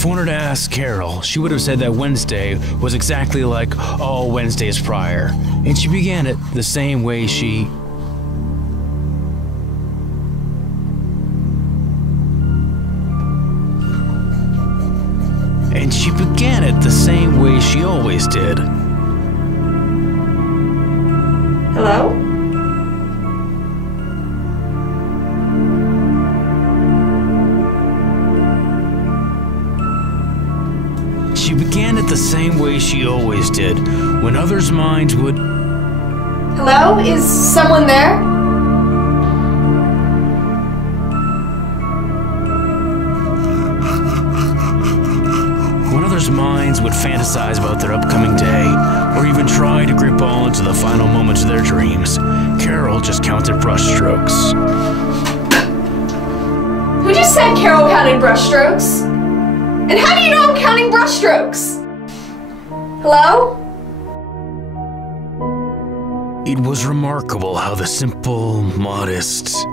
If one were to ask Carol, she would have said that Wednesday was exactly like all Wednesdays prior, and she began it the same way she... And she began it the same way she always did. Hello? She began it the same way she always did, when others' minds would... Hello? Is someone there? When others' minds would fantasize about their upcoming day, or even try to grip on to the final moments of their dreams, Carol just counted brushstrokes. Who just said Carol counted brushstrokes? And how do you know I'm counting brushstrokes? Hello? It was remarkable how the simple, modest...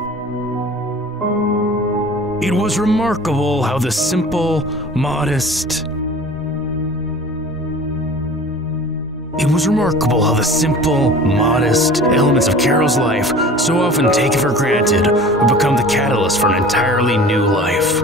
It was remarkable how the simple, modest... It was remarkable how the simple, modest elements of Carol's life, so often taken for granted, would become the catalyst for an entirely new life.